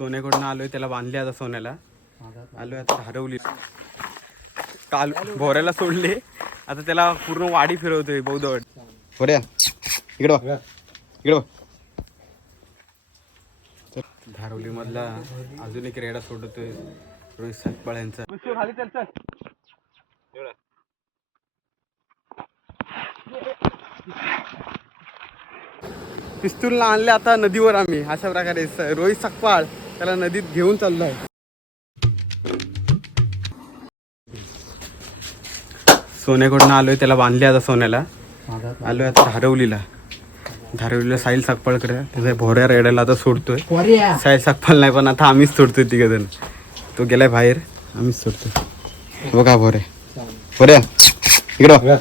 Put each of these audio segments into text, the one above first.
सोन्याकडून आलोय त्याला बांधले आता सोन्याला. आलोय आता हरवली. काल भोऱ्याला सोडले. आता त्याला पूर्ण वाडी फिरवतोय बौद्धवाडी भोऱ्या इकडं बघ. इकडं बघ. धारवली मधला अजून एक रेडा सोडतोय रोहित सातपाळ यांचा पिस्तूलला आणले आता नदीवर आम्ही. अशा प्रकारे रोहित सकपाळ त्याला नदीत घेऊन चाललोय. सोन्याकडून आलोय त्याला बांधले आता सोन्याला. आलोय आता धारवलीला. धारवलीला साहिल सकपाळकडे. त्याचा भोऱ्या रेड्याला आता सोडतोय. साहिल सकपाळ नाही पण आता आम्हीच सोडतोय तिघ जण तो गेलाय बाहेर आम्हीच सोडतोय. बघा भोरे भोऱ्या इकडं.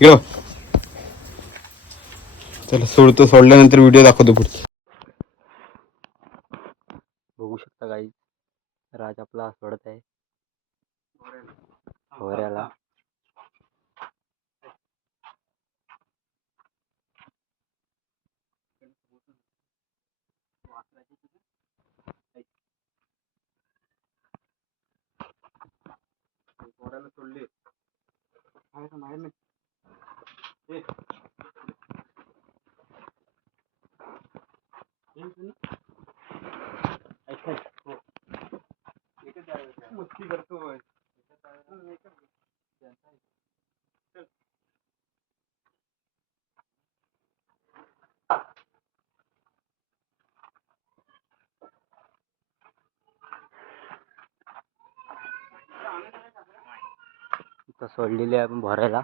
इकडं. चला सोडतो. सोडल्यानंतर व्हिडिओ दाखवतो पुढचा. बघू शकता काही राज आपला सोडत आहे. भोवऱ्याला मस्ती करतोय सोडलेली आहे आपण भोवऱ्याला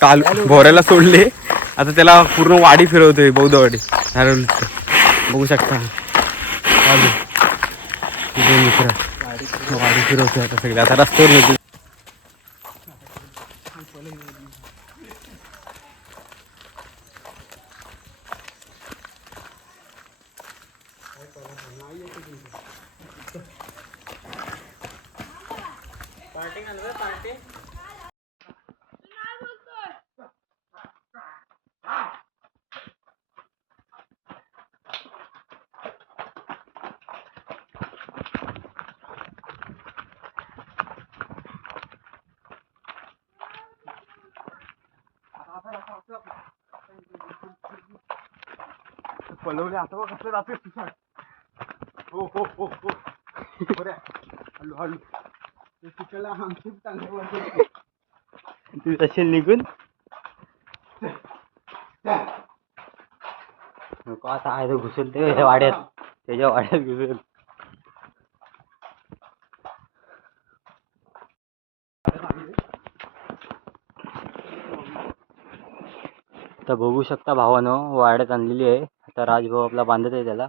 काल भोऱ्याला सोडले. आता त्याला पूर्ण वाडी फिरवतोय बौद्धवाडी. धारवली बघू शकता. मित्र. वाडी फिरवतोय आता सगळे. आता रस्त्यावर नेतो पलवले. आता बघ कसं जातोय तुझं. हो हो हो हो. बरं. हळू हळू. तिकडला आमची चांगली वाटतं. तू तशी निघून? नको आता आहे तो घुसून ते त्याच्या वाड्यात. त्याच्या वाड्यात घुसेल. तर बघू शकता भावानं वाड्यात आणलेली आहे. आता राजभाऊ आपला बांधत आहे त्याला.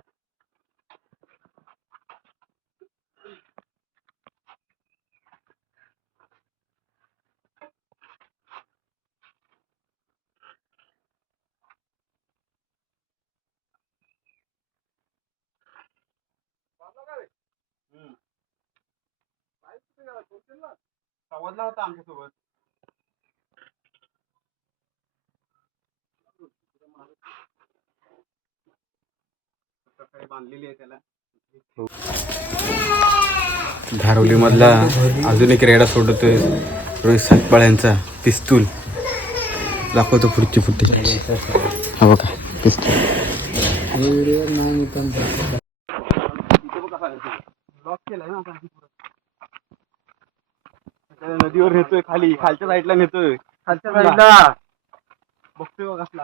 संवादला होता आमच्यासोबत. सकाळी बांधलेली आहे त्याला. धारवली मधला अजून एक रेडा सोडतोय रोहित सातपाळ यांचा पिस्तूल. दाखवतो पुढची फुटेज हा बघा पिस्तूल. लॉक केलाय ना नदीवर नेतोय खाली खालच्या साईडला नेतोय. खालच्या साईडला बघतोय बघ असला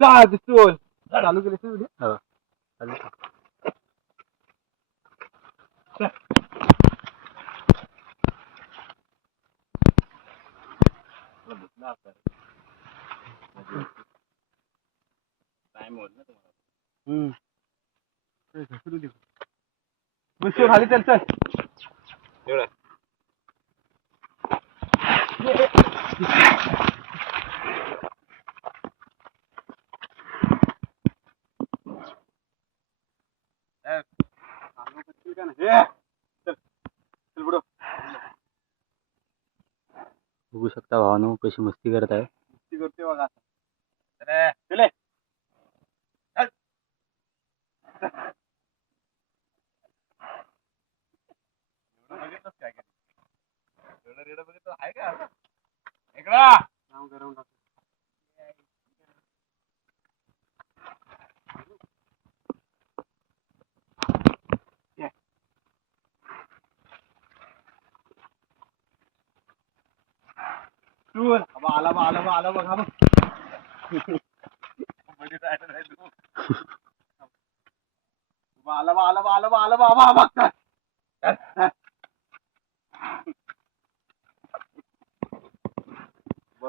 सगळी साईडली चालू केले व्हिडिओ हो चालेल. खाली चल चल बघू शकता भावानो कशी मस्ती करत आहे करते बघा अरे चले चल. बघितलंस काय काय? एवढं रेडं बघितलं आहे का आता? इकडं.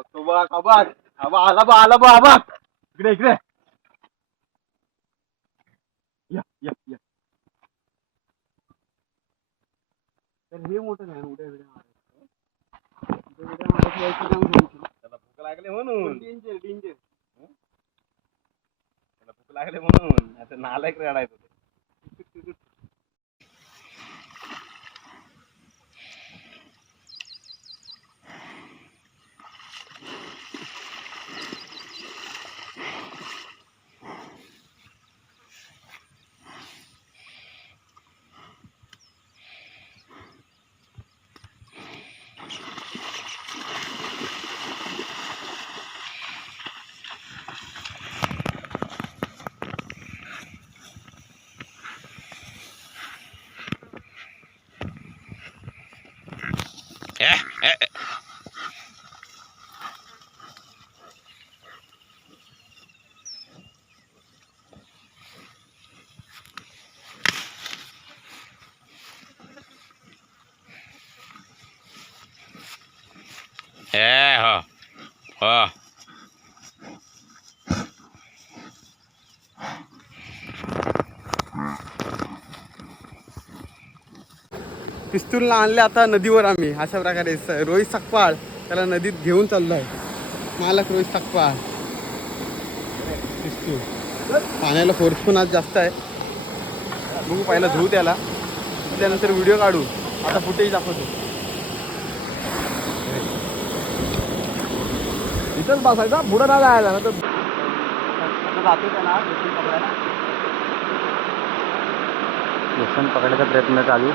तो बघ, आबा, आबा, आला बा, आला बा, आबा. इकडे इकडे या या या तर हे मोठं नाही उड्या उड्या मारायचं त्याला भूक लागले म्हणून. डेंजर डेंजर त्याला भूक लागले म्हणून. आता नालायक रडायचं Ó. पिस्तूलला आणले आता नदीवर आम्ही. अशा प्रकारे रोहित सकपाळ त्याला नदीत घेऊन चाललोय. मालक रोहित सकपाळ पिस्तूल. पाण्याला फोर्स पण आज जास्त आहे. बघू पहिला धुऊ त्याला. त्यानंतर व्हिडिओ काढू. आता फुटेज दाखवतो. इथंच बसायचा पुढं ना जायला ना तर व्यसन पकडायचा प्रयत्न चालू.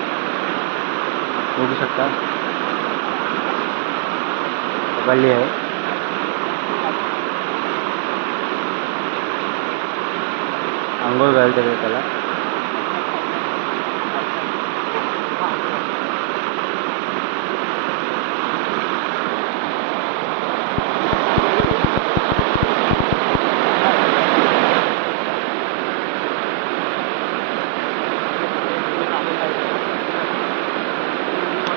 बघू शकता. पकडली आहे. आंघोळ घालते त्याला रोहित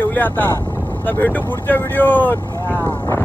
ठेवले आता. आता भेटू पुढच्या व्हिडिओत